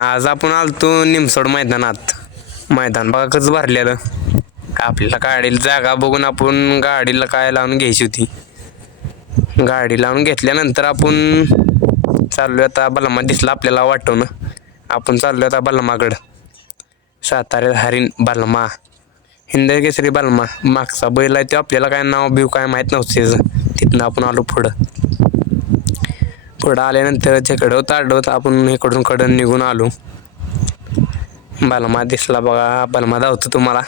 आज आपण आलतो निमसोड मैदानात. मैदान बघा कसं भरलेलं. आपल्याला गाडीला जागा बघून आपण गाडीला काय लावून घ्यायची होती. गाडी लावून घेतल्यानंतर आपण चाललो आता बलमा दिसला आपल्याला वाटवणं. आपण चाललो आता बलमाकडं. सातारे हरिण बलमा. हिंद केसरी बलमा. मागचा बैल आहे तो आपल्याला काय नाव बिव काय माहीत नव्हतं तिथनं आपण आलो पुढं. पुढं आल्यानंतर तिकडं ताडवत आपण इकडून कडून निघून आलो. बलमा दिसला बघा बलमा धावतो तुम्हाला.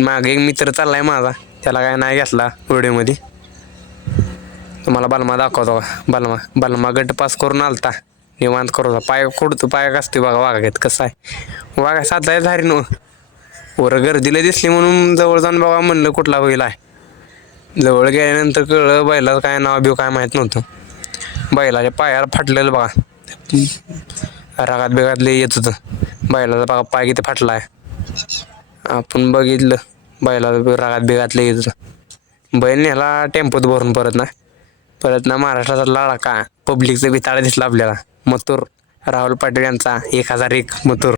मागे एक मित्र चाललाय माझा त्याला काय नाही घेतला व्हिडिओमध्ये. तुम्हाला बलमा दाखवतो का बलमा बलमा गट पास करून आलता. निवांत करू पाय कुठतो पाय कसते बघा वाघा घेत कसं आहे. वाघा साधा झारी न वर गर्दीला दिसली म्हणून जवळ जाऊन बघा म्हणलं कुठला बैल आहे. जवळ गेल्यानंतर कळलं बैलाचं काय नाव बिव काय माहीत नव्हतं. बैलाच्या पायाला फाटलेलं बघा. रागात बेगात येत होतं. बैलाचा बघा पाय किती फाटला आहे आपण बघितलं बैलाचा रागात बेगात येत होतं. बैल नेला टेम्पोत भरून परत ना. परत ना महाराष्ट्राचा लाडा का पब्लिकचं बिताळा दिसला आपल्याला. मथुर राहुल पाटील यांचा एक हजार एक मथुर.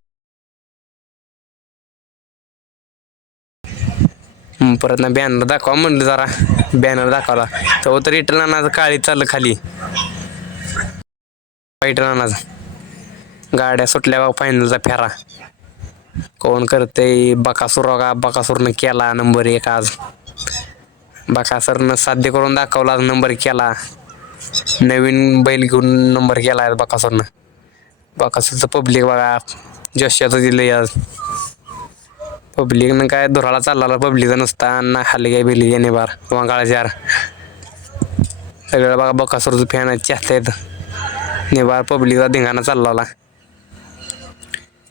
परत ना बॅनर दाखवा म्हणलं जरा. बॅनर दाखवला. तो तर रिटर्न आणायचं काळी चाललं खाली. वाईट रानाचं गाड्या सुटल्या बा फायनलचा फेरा. कोण करते बकासूर बघा बकासूरनं केला नंबर एक आज. बकासूरनं साध्य करून दाखवला आज नंबर केला. नवीन बैल घेऊन नंबर केला आहे बकासूरनं. बकासूरचं पब्लिक बघा. जशाचं दिलं आज. पब्लिकनं काय धुराला चालला पब्लिकचा नुसता. ना खाली काय बिली याने बार. वांगाळा चार सगळं बघा बकासूरचं फॅन आहेत चाहते आहेत निबार पब्लिकचा धिंगाणा चालला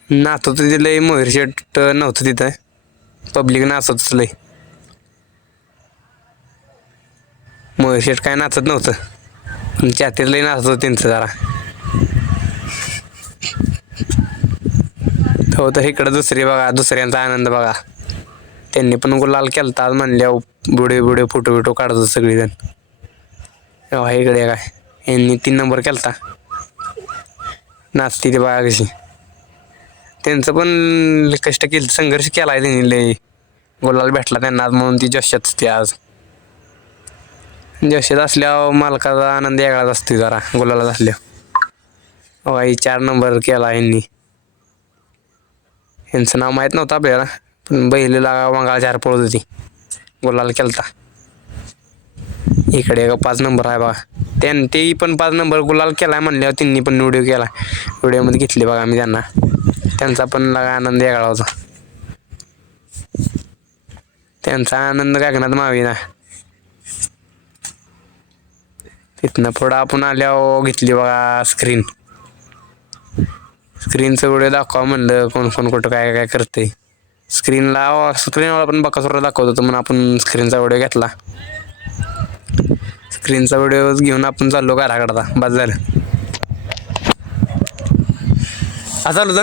नाचत होतं लय मोहिर शेट नव्हतं तिथं. पब्लिक नाचतच लय मोहिर शेट काय नाचत नव्हतं. पण लय नाचत होतं त्यांचं जरा. हो तर इकडं दुसरी बघा दुसऱ्यांचा आनंद बघा. त्यांनी पण गुलाल केलता आज म्हणल्या बुडे बुडे फोटो बिटो काढत सगळेजण. इकडे काय यांनी तीन नंबर केलता. नाचते ती बघा कशी. त्यांचं पण कष्ट केलं संघर्ष केला आहे त्यांनी लय. गुलाल भेटला त्यांना आज म्हणून ती जशात ते आज. जशात असल्यावर मालकाचा आनंद वेगळाच असतो जरा गुलालात असल्यावर. बघा चार नंबर केला यांनी. यांचं नाव माहीत नव्हतं आपल्याला पण बैलीला वांगाळा चार पळत होती. गुलाल केलता. इकडे एक पाच नंबर आहे बघा. त्यां तेही पण पाच नंबर गुलाल केला म्हणल्यावर त्यांनी पण व्हिडिओ केला व्हिडिओमध्ये घेतले बघा मी त्यांना. त्यांचा पण लगा आनंद वेगळा होता. त्यांचा आनंद गगनात मावेना. तिथनं पुढं आपण आल्यावर घेतली बघा स्क्रीन स्क्रीनचं व्हिडिओ दाखवा म्हणलं कोण कोण कुठं काय काय करते स्क्रीनला स्क्रीनवर आपण बकासुरा दाखवत होतो म्हणून आपण स्क्रीनचा व्हिडिओ घेतला. स्क्रीनचा व्हिडिओ घेऊन आपण चाललो घराकडे आता. बस झालं. हा चालू